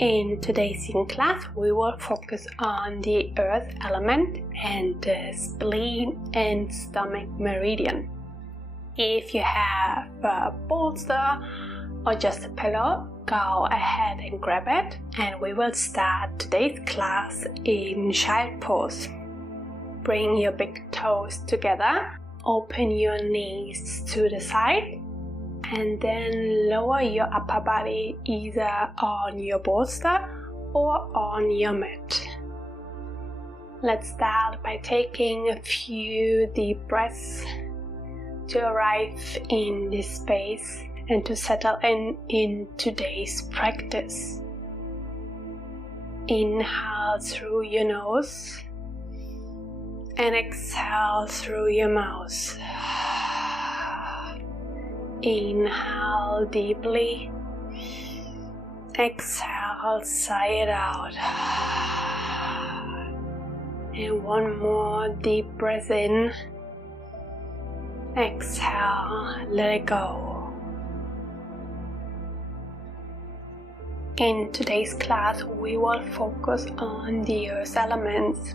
In today's Yin class, we will focus on the earth element and the spleen and stomach meridian. If you have a bolster or just a pillow, go ahead and grab it, and we will start today's class in child pose. Bring your big toes together, open your knees to the side, and then lower your upper body either on your bolster or on your mat. Let's start by taking a few deep breaths to arrive in this space and to settle in today's practice. Inhale through your nose and exhale through your mouth. Inhale deeply, exhale, sigh it out. And one more deep breath in, exhale, let it go. In today's class, we will focus on the earth elements.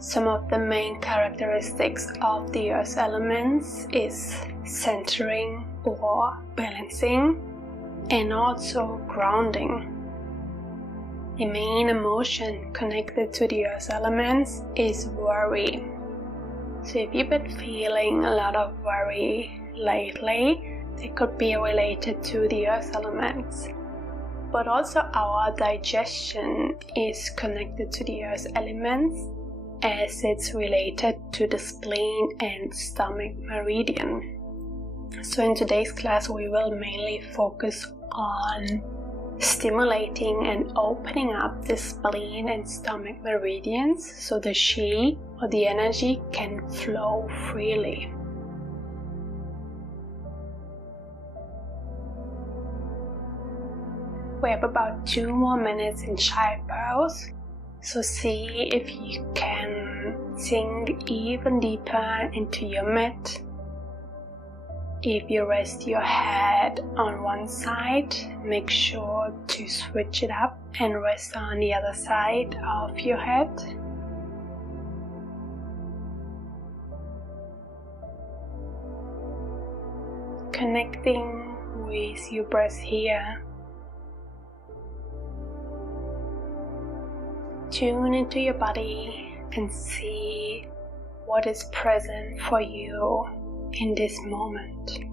Some of the main characteristics of the earth elements is centering or balancing, and also grounding. The main emotion connected to the earth elements is worry. So if you've been feeling a lot of worry lately, it could be related to the earth elements. But also our digestion is connected to the earth elements, as it's related to the spleen and stomach meridian. So in today's class, we will mainly focus on stimulating and opening up the spleen and stomach meridians so the chi or the energy can flow freely. We have about 2 more minutes in child pose. So see if you can sink even deeper into your mat. If you rest your head on one side, make sure to switch it up and rest on the other side of your head. Connecting with your breath here. Tune into your body and see what is present for you in this moment.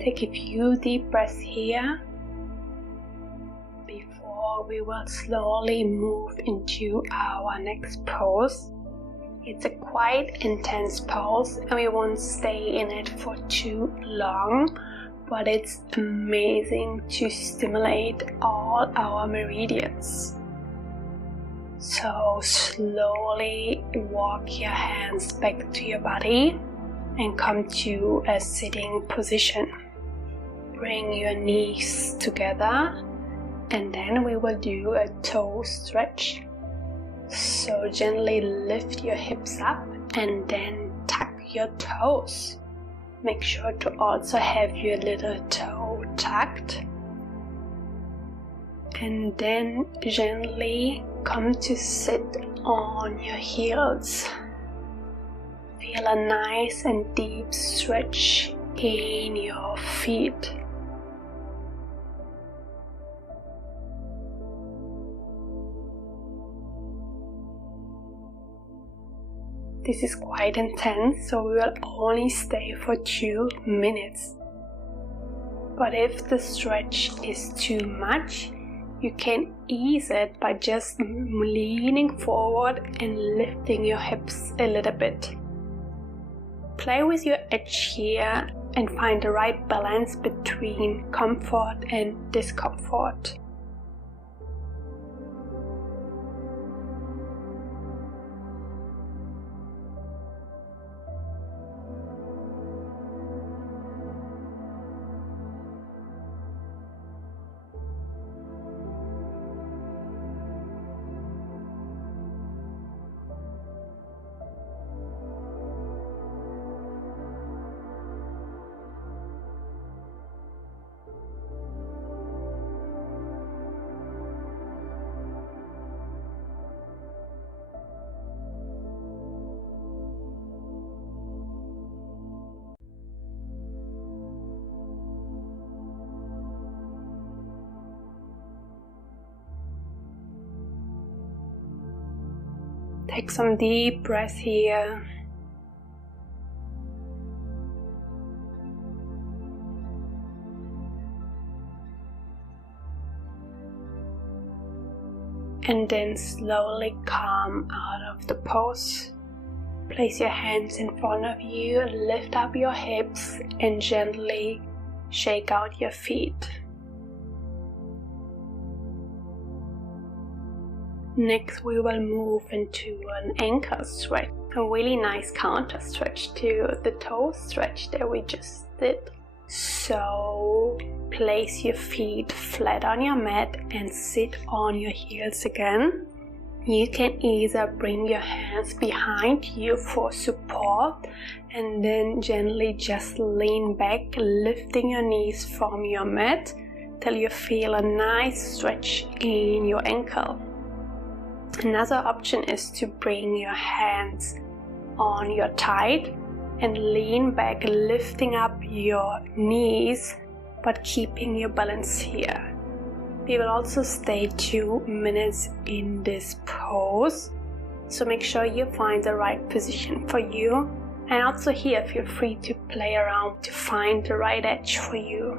Take a few deep breaths here before we will slowly move into our next pose. It's a quite intense pose and we won't stay in it for too long, but it's amazing to stimulate all our meridians. So slowly walk your hands back to your body and come to a sitting position. Bring your knees together, and then we will do a toe stretch. So gently lift your hips up and then tuck your toes. Make sure to also have your little toe tucked. And then gently come to sit on your heels. Feel a nice and deep stretch in your feet. This is quite intense, so we will only stay for 2 minutes. But if the stretch is too much, you can ease it by just leaning forward and lifting your hips a little bit. Play with your edge here and find the right balance between comfort and discomfort. Take some deep breaths here. And then slowly come out of the pose. Place your hands in front of you, lift up your hips and gently shake out your feet. Next we will move into an ankle stretch, a really nice counter stretch to the toe stretch that we just did. So place your feet flat on your mat and sit on your heels again. You can either bring your hands behind you for support and then gently just lean back, lifting your knees from your mat till you feel a nice stretch in your ankle. Another option is to bring your hands on your thigh and lean back, lifting up your knees but keeping your balance here. We will also stay 2 minutes in this pose, so make sure you find the right position for you, and also here feel free to play around to find the right edge for you.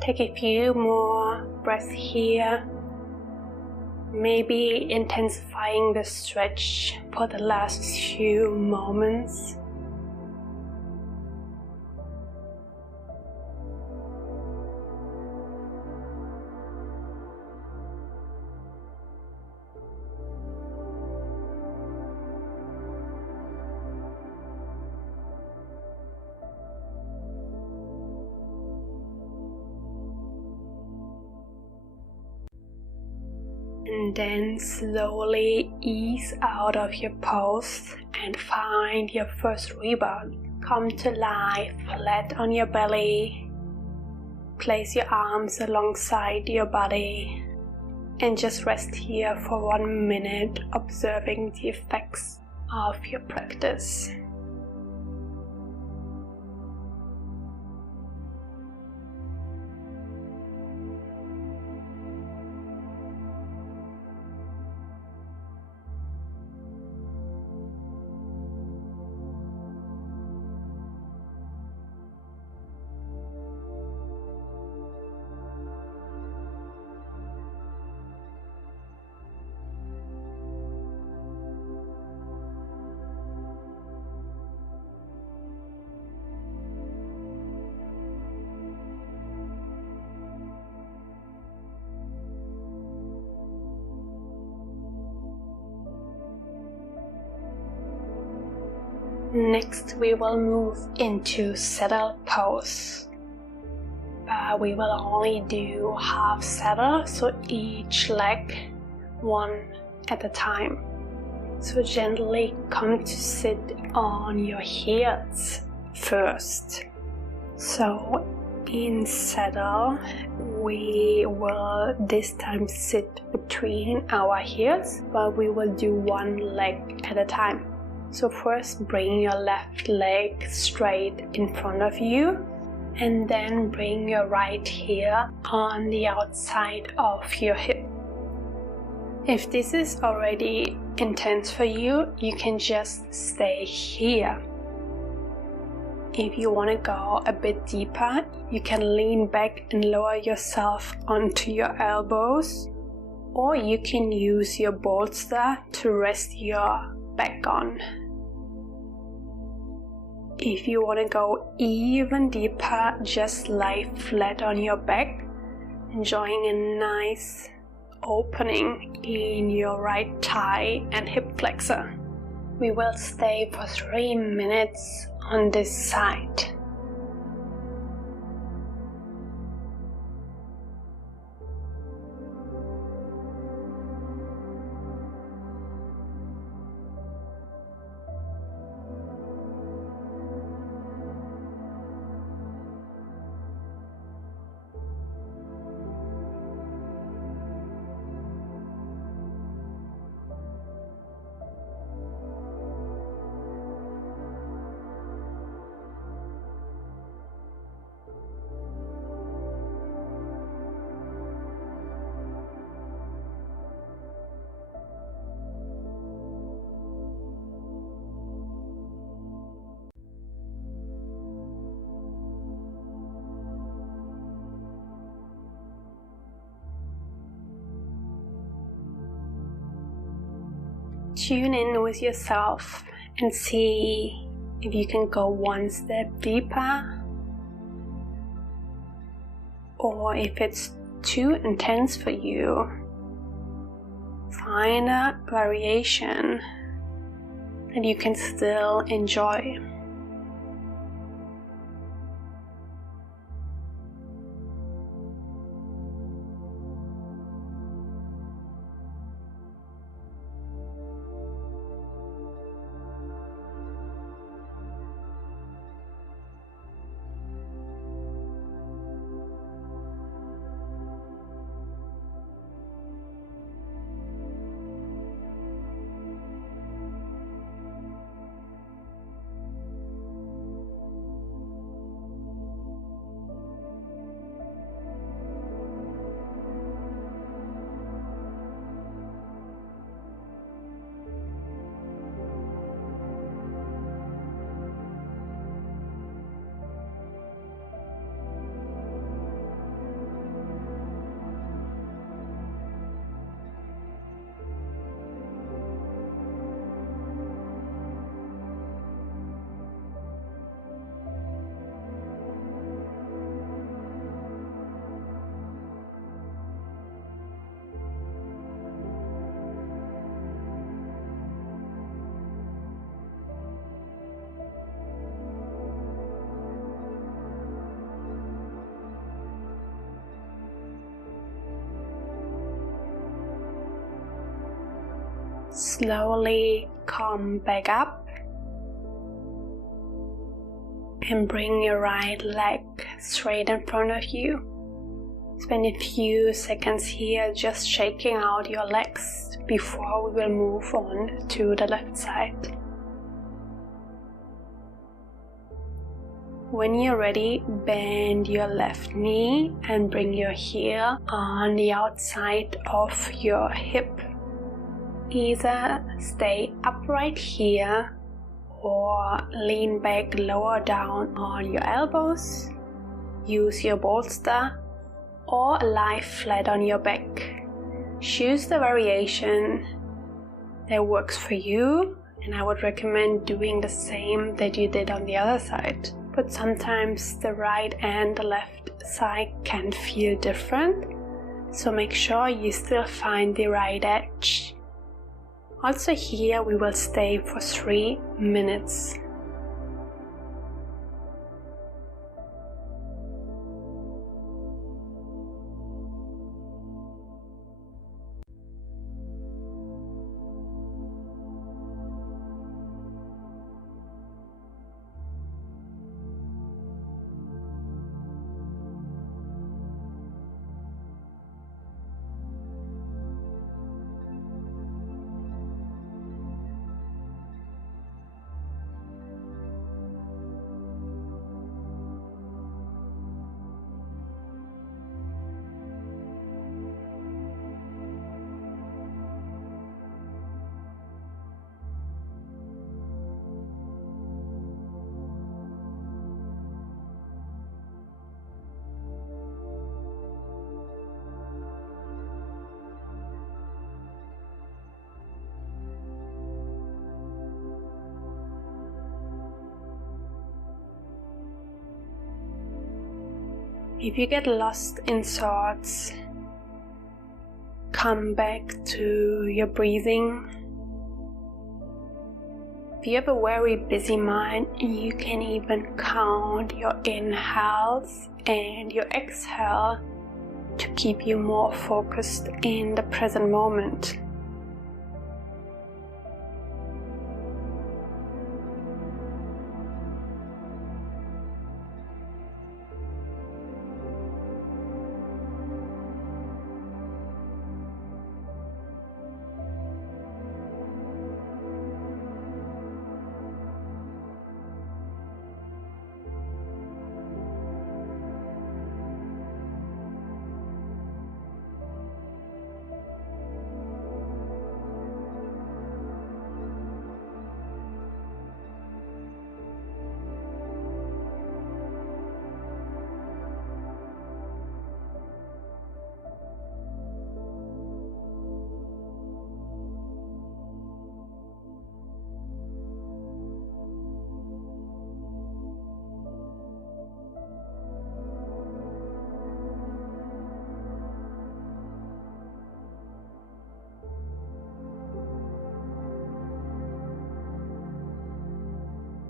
Take a few more breaths here, maybe intensifying the stretch for the last few moments. And then slowly ease out of your pose and find your first rebound. Come to lie flat on your belly. Place your arms alongside your body and just rest here for 1 minute, observing the effects of your practice. Next, we will move into saddle pose. We will only do half saddle, so each leg one at a time. So gently come to sit on your heels first. So in saddle, we will this time sit between our heels, but we will do one leg at a time. So first bring your left leg straight in front of you, and then bring your right heel on the outside of your hip. If this is already intense for you, you can just stay here. If you want to go a bit deeper, you can lean back and lower yourself onto your elbows, or you can use your bolster to rest your back on. If you want to go even deeper, just lie flat on your back, enjoying a nice opening in your right thigh and hip flexor. We will stay for 3 minutes on this side. Tune in with yourself and see if you can go one step deeper, or if it's too intense for you, find a variation that you can still enjoy. Slowly come back up and bring your right leg straight in front of you. Spend a few seconds here just shaking out your legs before we will move on to the left side. When you're ready, bend your left knee and bring your heel on the outside of your hip. Either stay upright here or lean back lower down on your elbows, use your bolster, or lie flat on your back. Choose the variation that works for you, and I would recommend doing the same that you did on the other side. But sometimes the right and the left side can feel different, so make sure you still find the right edge. Also here we will stay for 3 minutes. If you get lost in thoughts, come back to your breathing. If you have a very busy mind, you can even count your inhales and your exhale to keep you more focused in the present moment.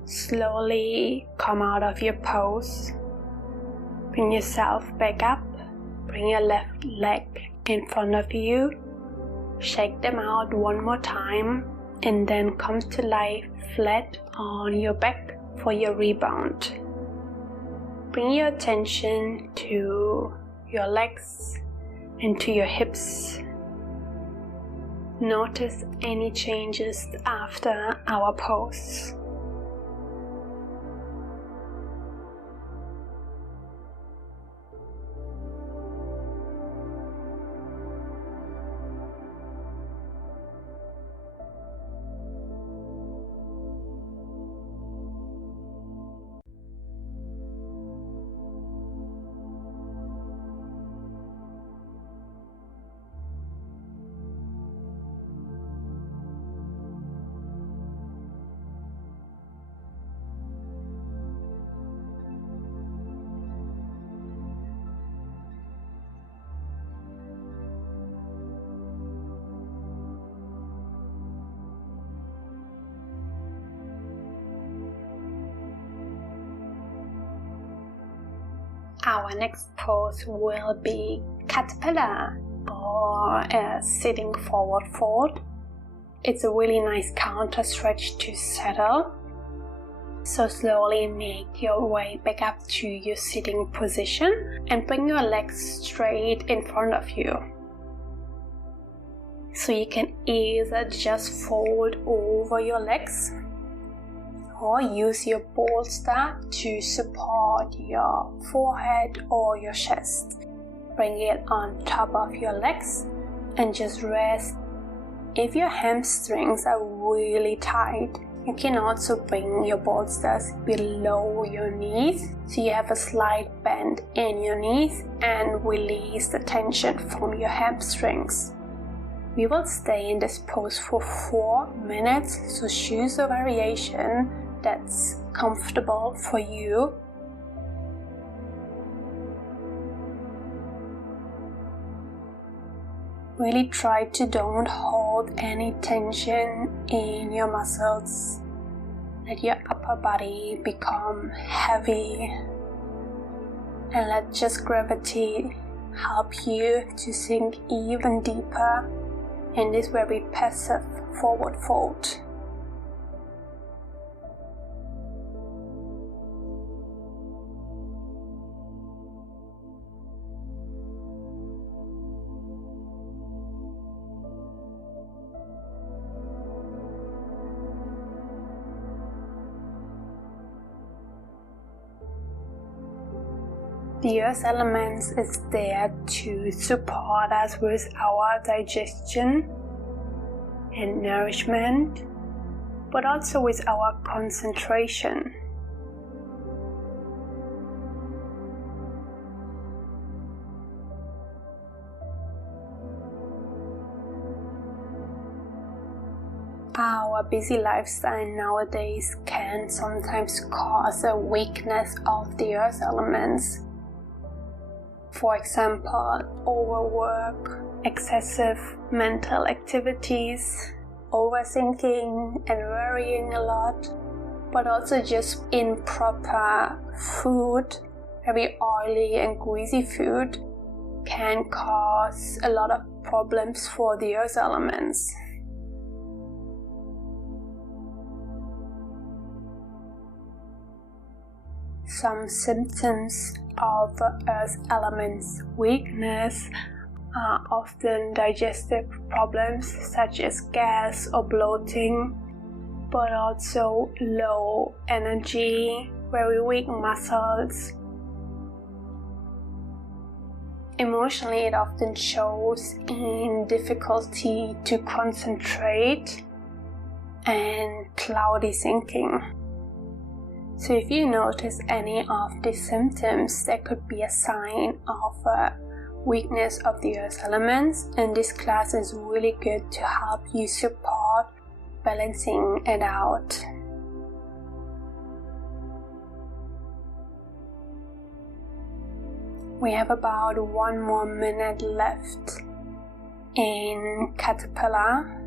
Slowly come out of your pose. Bring yourself back up. Bring your left leg in front of you. Shake them out one more time and then come to lie flat on your back for your rebound. Bring your attention to your legs and to your hips. Notice any changes after our pose. Our next pose will be caterpillar or a sitting forward fold. It's a really nice counter stretch to settle. So slowly make your way back up to your sitting position and bring your legs straight in front of you. So you can either just fold over your legs or use your bolster to support your forehead or your chest. Bring it on top of your legs and just rest. If your hamstrings are really tight, you can also bring your bolsters below your knees so you have a slight bend in your knees and release the tension from your hamstrings. We will stay in this pose for 4 minutes, so choose a variation that's comfortable for you. Really try to don't hold any tension in your muscles. Let your upper body become heavy and let just gravity help you to sink even deeper in this very passive forward fold. The earth elements is there to support us with our digestion and nourishment, but also with our concentration. Our busy lifestyle nowadays can sometimes cause a weakness of the earth elements. For example, overwork, excessive mental activities, overthinking and worrying a lot, but also just improper food, very oily and greasy food, can cause a lot of problems for the earth elements. Some symptoms of earth elements weakness are often digestive problems such as gas or bloating, but also low energy, very weak muscles. Emotionally, it often shows in difficulty to concentrate and cloudy thinking. So if you notice any of these symptoms, that could be a sign of a weakness of the earth elements, and this class is really good to help you support balancing it out. We have about 1 more minute left in caterpillar.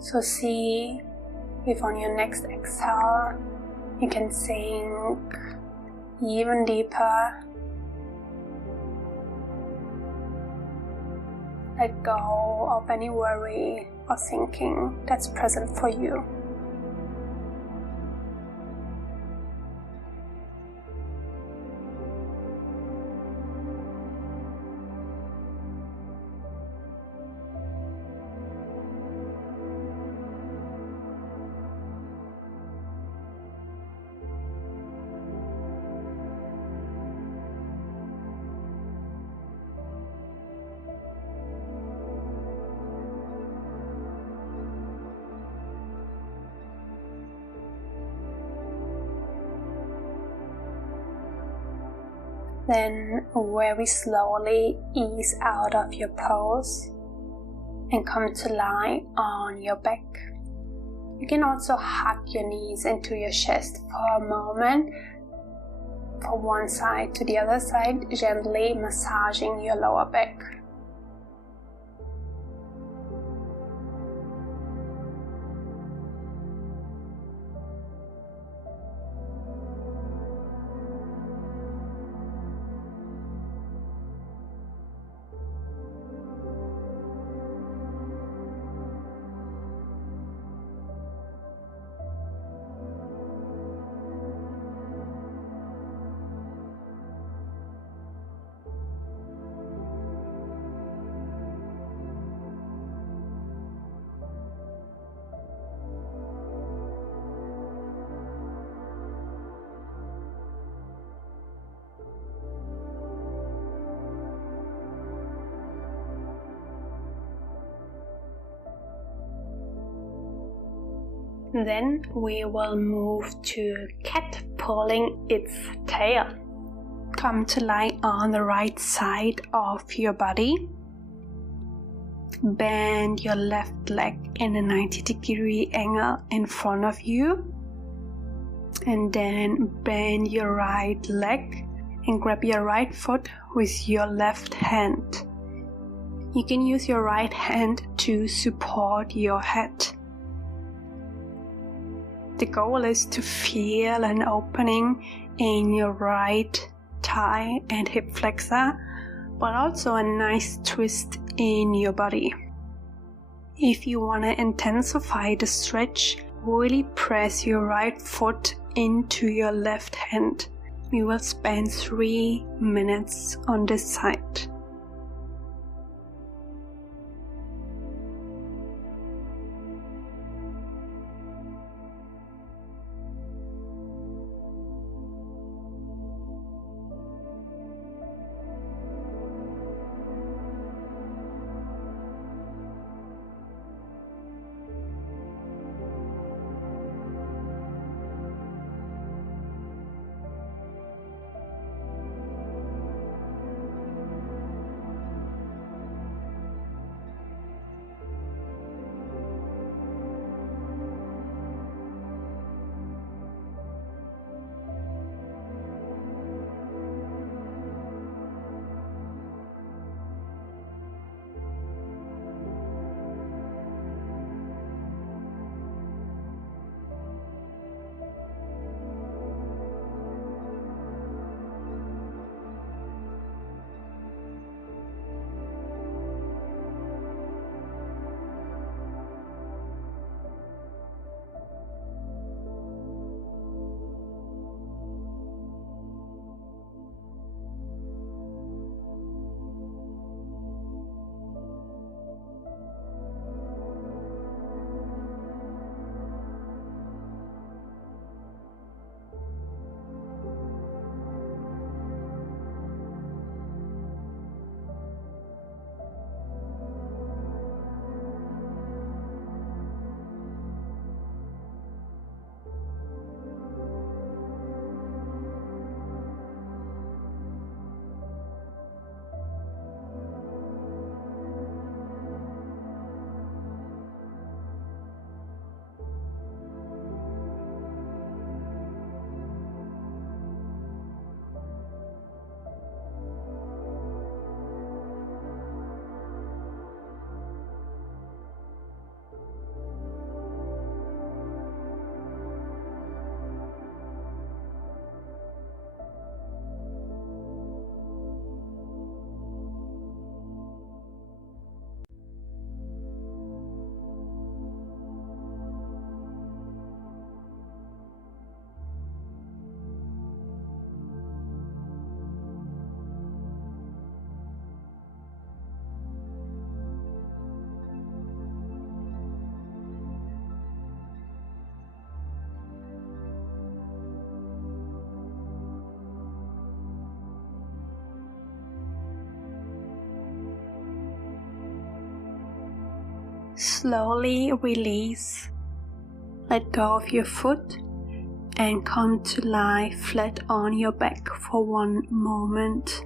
So see if on your next exhale you can sink even deeper. Let go of any worry or thinking that's present for you. Then very slowly ease out of your pose and come to lie on your back. You can also hug your knees into your chest for a moment, from one side to the other side, gently massaging your lower back. Then we will move to cat pulling its tail. Come to lie on the right side of your body. Bend your left leg in a 90-degree angle in front of you. And then bend your right leg and grab your right foot with your left hand. You can use your right hand to support your head. The goal is to feel an opening in your right thigh and hip flexor, but also a nice twist in your body. If you want to intensify the stretch, really press your right foot into your left hand. We will spend 3 minutes on this side. Slowly release. Let go of your foot and come to lie flat on your back for one moment.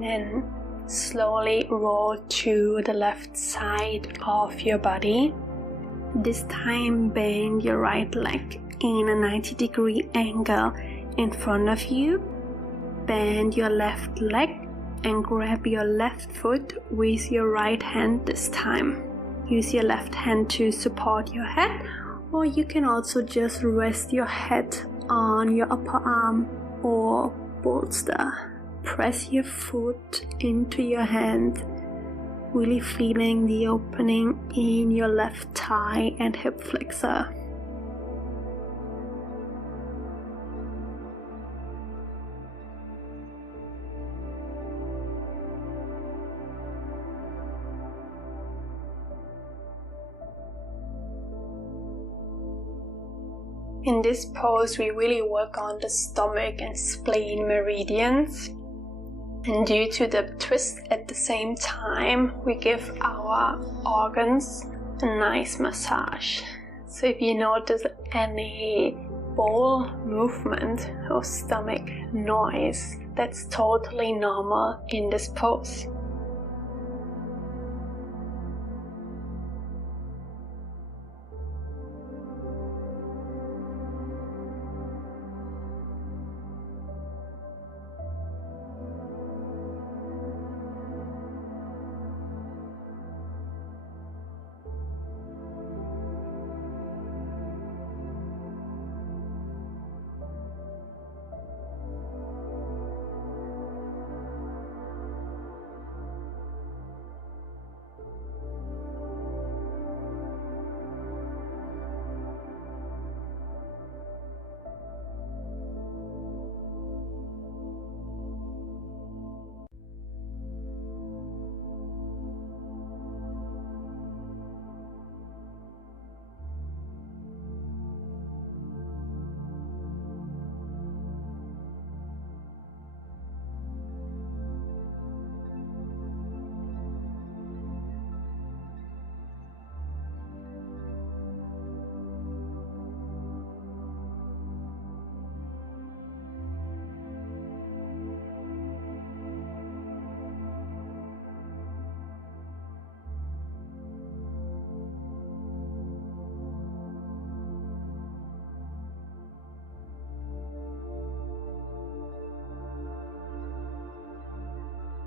Then slowly roll to the left side of your body. This time bend your right leg in a 90-degree angle in front of you. Bend your left leg and grab your left foot with your right hand this time. Use your left hand to support your head, or you can also just rest your head on your upper arm or bolster. Press your foot into your hand, really feeling the opening in your left thigh and hip flexor. In this pose, we really work on the stomach and spleen meridians. And due to the twist at the same time, we give our organs a nice massage. So if you notice any bowel movement or stomach noise, that's totally normal in this pose.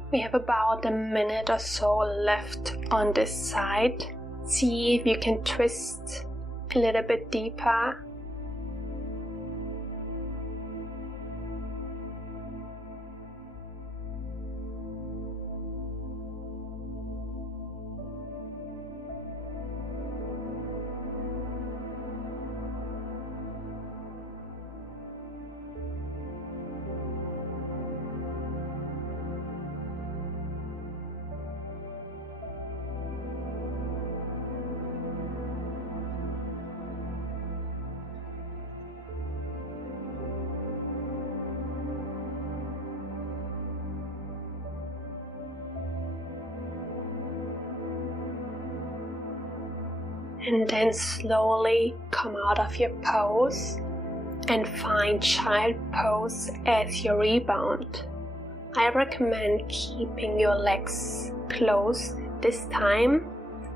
We have about a minute or so left on this side. See if you can twist a little bit deeper. And then slowly come out of your pose and find child pose as your rebound. I recommend keeping your legs closed this time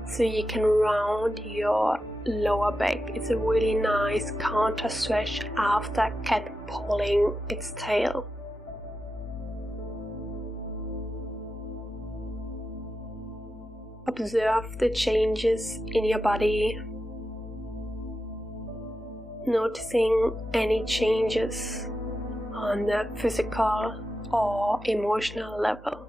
so you can round your lower back. It's a really nice counter stretch after cat pulling its tail. Observe the changes in your body, noticing any changes on the physical or emotional level.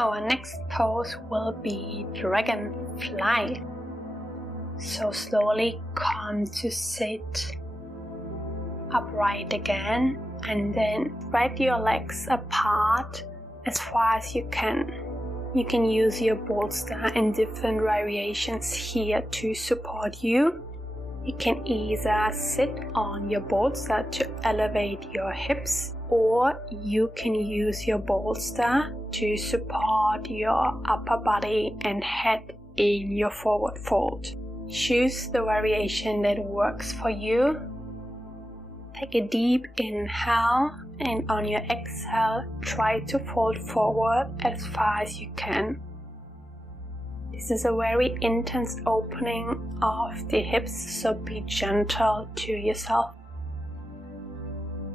Our next pose will be dragonfly. So slowly come to sit upright again, and then spread your legs apart as far as you can. You can use your bolster in different variations here to support you. You can either sit on your bolster to elevate your hips, or you can use your bolster to support your upper body and head in your forward fold. Choose the variation that works for you. Take a deep inhale, and on your exhale, try to fold forward as far as you can. This is a very intense opening of the hips, so be gentle to yourself.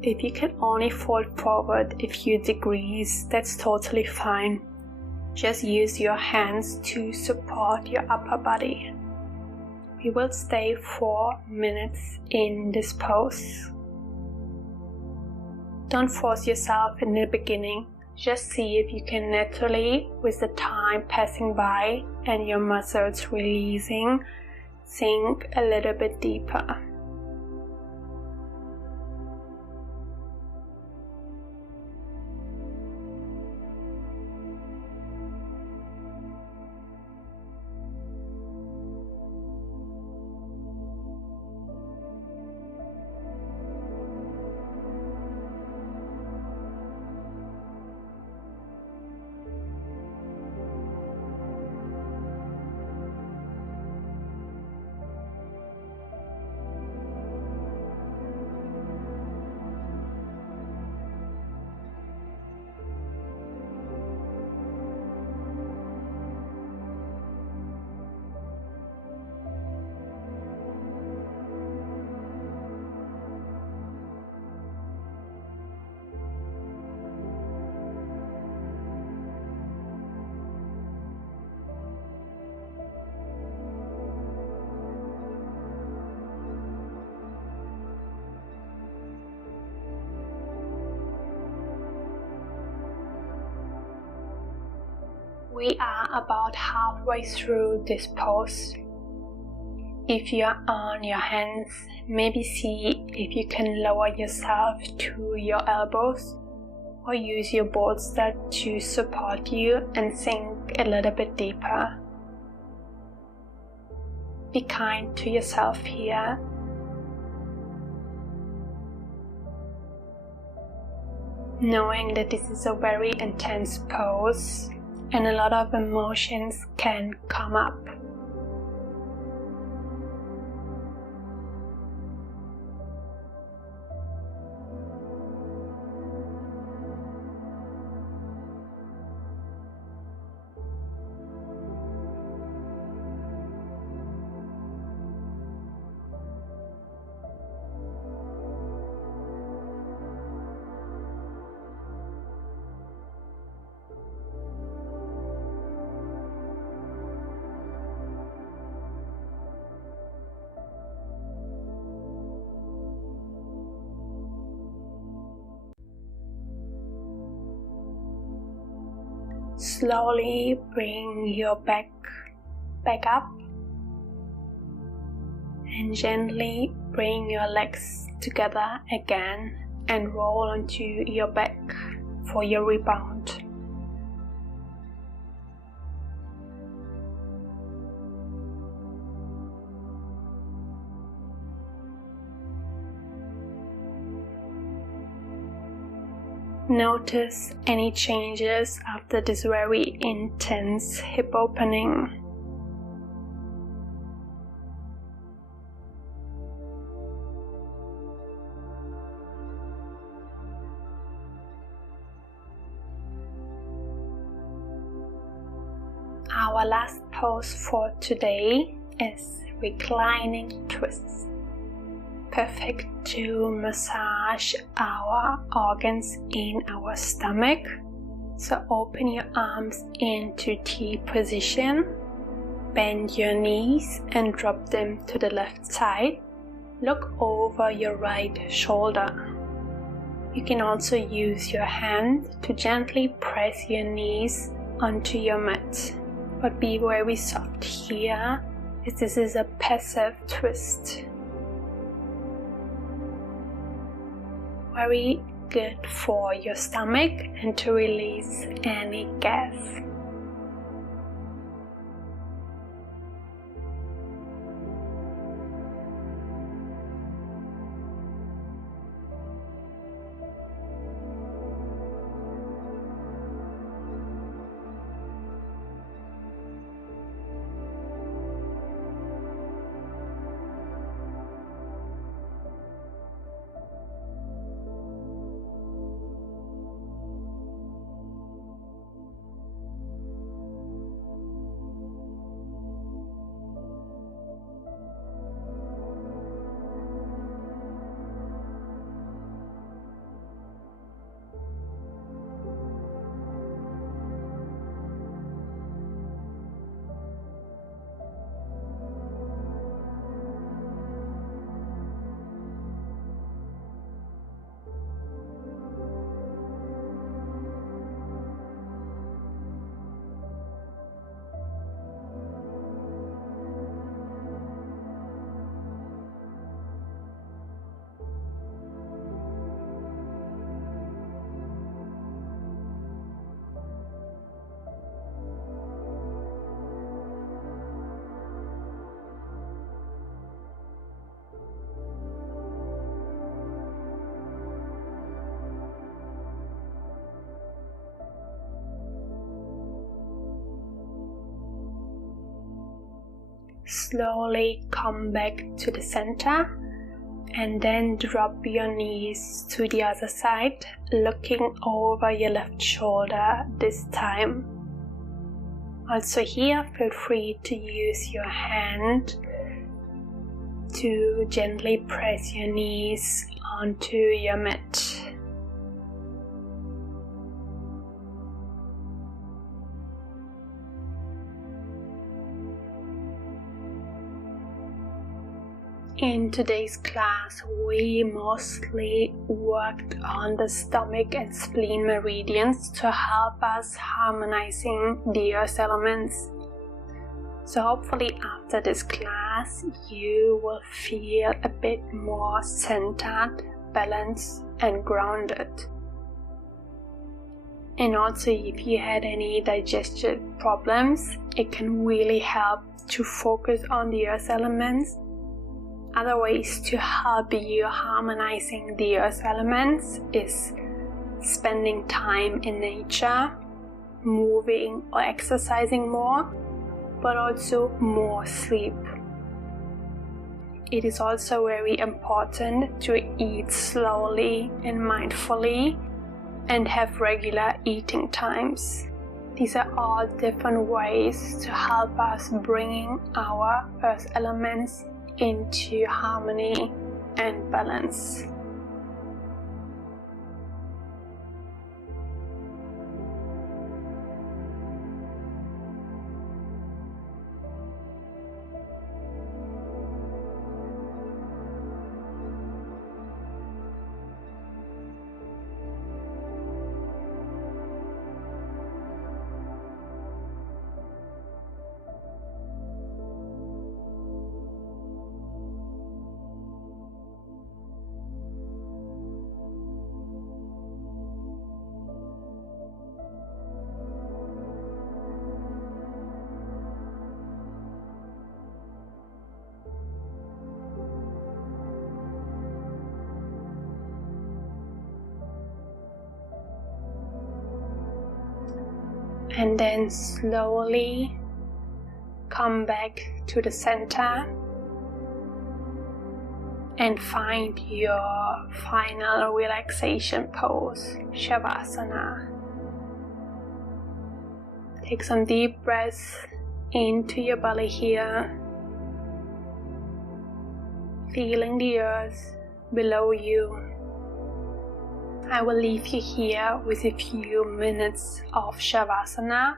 If you can only fold forward a few degrees, that's totally fine. Just use your hands to support your upper body. We will stay 4 minutes in this pose. Don't force yourself in the beginning. Just see if you can naturally, with the time passing by and your muscles releasing, sink a little bit deeper. We are about halfway through this pose. If you are on your hands, maybe see if you can lower yourself to your elbows, or use your bolster to support you and sink a little bit deeper. Be kind to yourself here. Knowing that this is a very intense pose, and a lot of emotions can come up. Slowly bring your back up, and gently bring your legs together again and roll onto your back for your rebound. Notice any changes after this very intense hip opening. Our last pose for today is reclining twists. Perfect to massage our organs in our stomach. So open your arms into T position, bend your knees and drop them to the left side. Look over your right shoulder. You can also use your hand to gently press your knees onto your mat. But be very soft here, as this is a passive twist. Very good for your stomach and to release any gas. Slowly come back to the center and then drop your knees to the other side, looking over your left shoulder this time. Also here, feel free to use your hand to gently press your knees onto your mat. In today's class, we mostly worked on the stomach and spleen meridians to help us harmonizing the earth elements. So hopefully after this class, you will feel a bit more centered, balanced and grounded. And also if you had any digestion problems, it can really help to focus on the earth elements. Other ways to help you harmonizing the earth elements is spending time in nature, moving or exercising more, but also more sleep. It is also very important to eat slowly and mindfully and have regular eating times. These are all different ways to help us bringing our earth elements into harmony and balance. And then slowly come back to the center and find your final relaxation pose, Shavasana. Take some deep breaths into your belly here, feeling the earth below you. I will leave you here with a few minutes of Shavasana.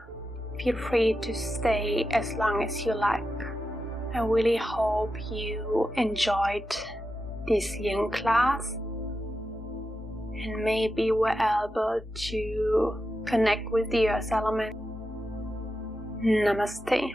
Feel free to stay as long as you like. I really hope you enjoyed this yin class and maybe were able to connect with the earth element Namaste.